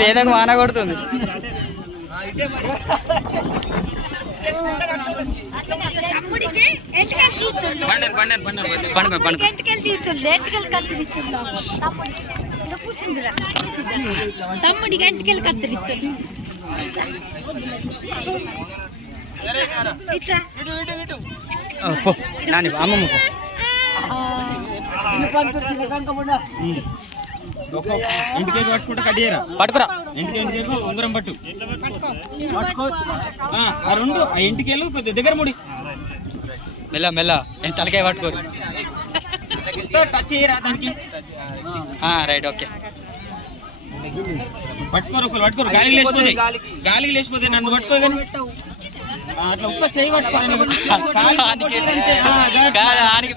వేదకు వాన కొడుతుంది. తమ్ముడికి ఎంటికలు కత్తిరిస్తుంది. అమ్మమ్మ ఇంటికి పట్టుకుంటే కడియరా పట్టుకురా. ఇంటికి ఉంగరం పట్టు ఆ రెండు ఆ ఇంటికెళ్ళు కొద్ది దగ్గర ముడి మెల్ల మెల్ల తలకాయ పట్టుకోరు. టచ్ చేయరా దానికి. Right okay. పట్టుకోరు ఒకరు పట్టుకోరు. గాలికి లేచిపోతే నన్ను పట్టుకో కానీ అట్లా ఒక్క చేయి పట్టుకోరు.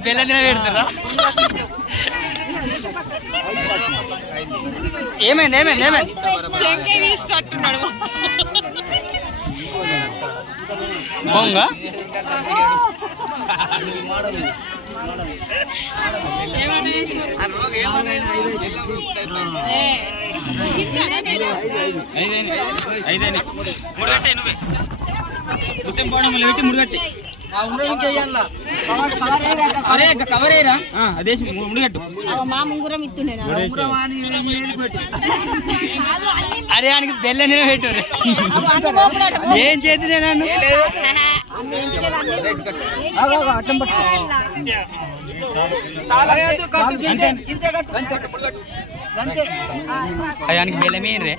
బెల్లం తిన పెడతారా? ఏమైంది ఏమైంది ఏమైంది? బొంగా ఐదైనా ముడిగట్టే నువ్వే ముత్యం పోవడం పెట్టి ముడిగట్టి కవర్ అయ్యరా అదే ముడిగట్టు. అరే ఆయనకి బెల్లం తిన పెట్టు. ఏం చేతి నన్ను ఆయనకి బెల్లమే రే.